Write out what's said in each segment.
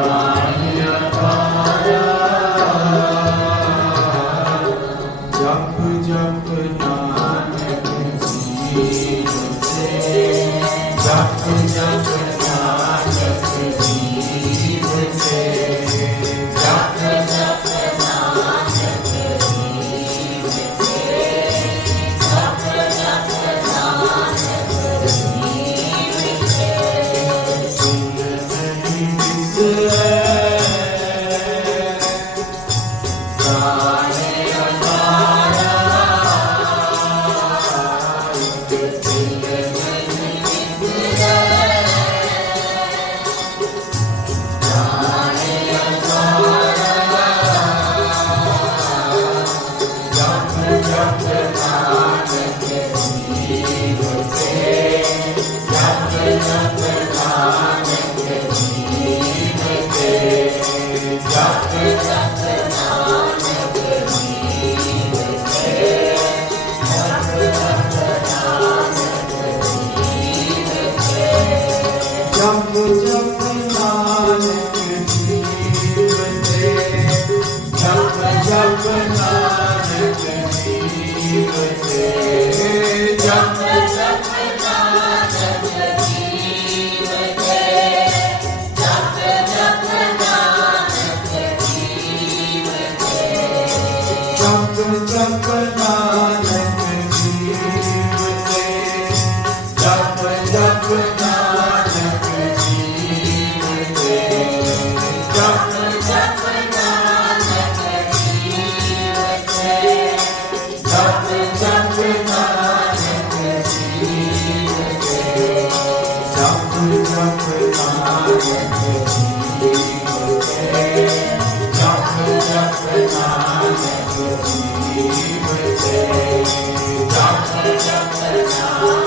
아멘. Krishna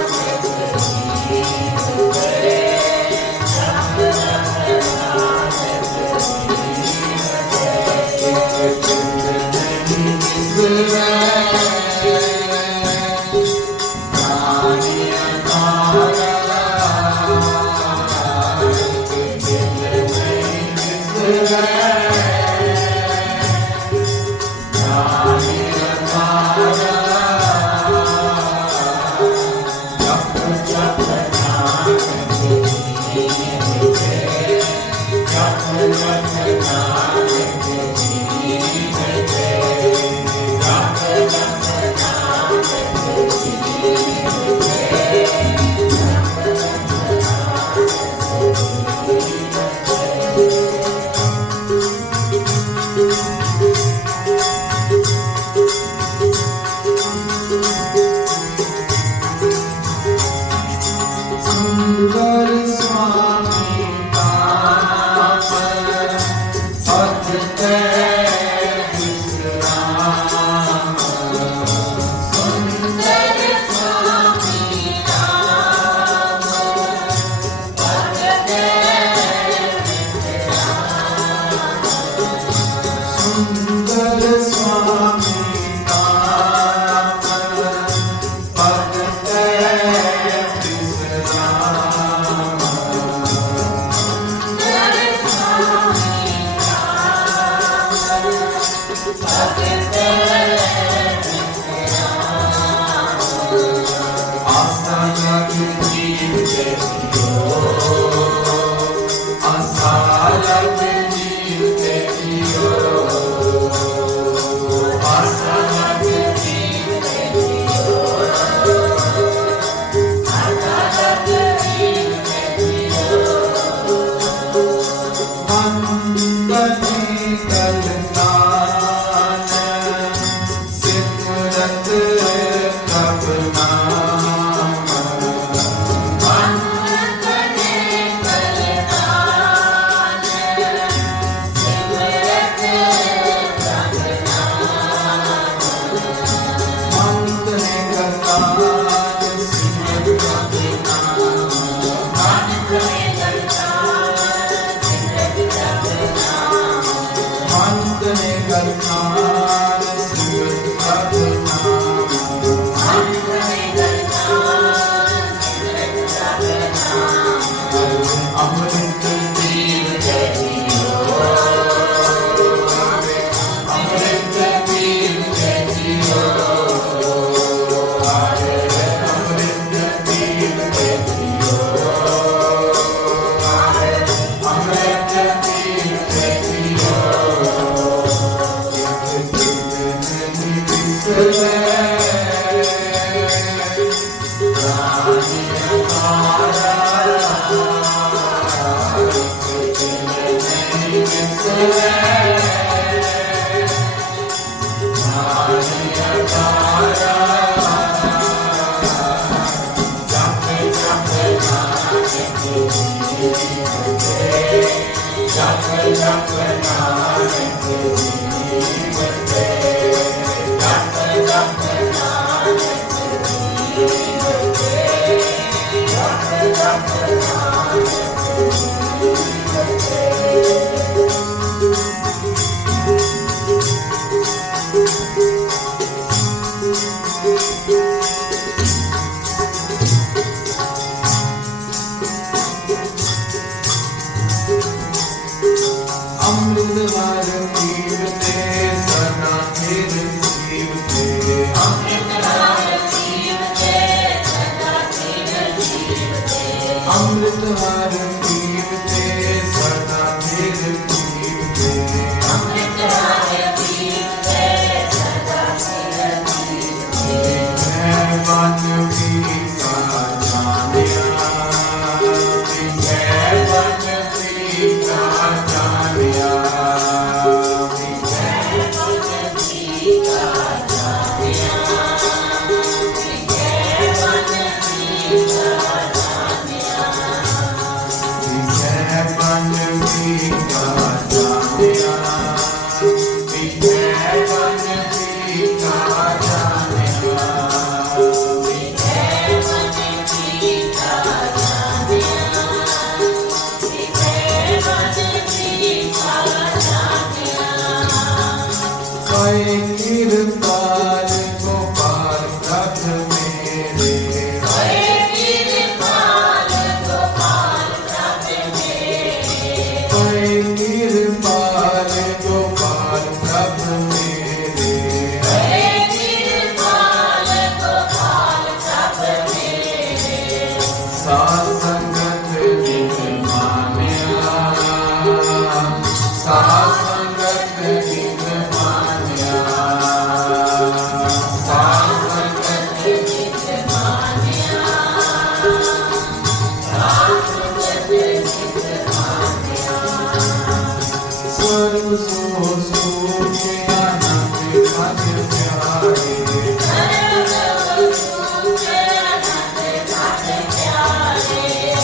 Shiva. you. Thank you.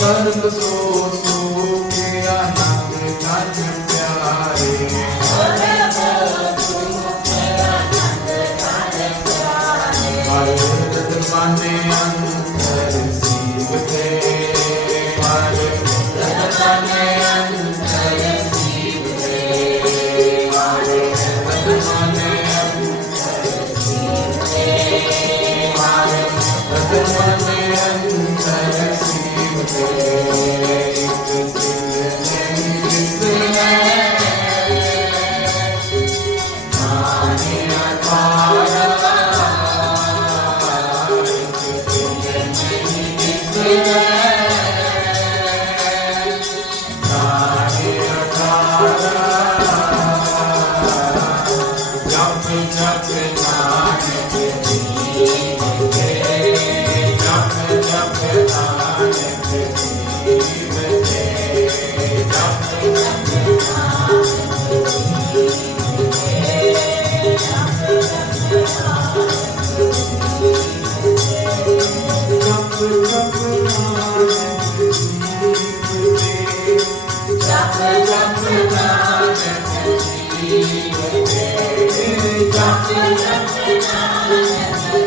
ਸਰਬ ਸੋ ਸੂਖੇ ਆਨੰਦ ਧਨ ਪਿਆਰੇ ਪਰਮਤ ਮਾਨੇ ਅੰਤਰ ਸੀਵ ਤੇ ਪਰਮਤ ਮਾਨੇ Thank you.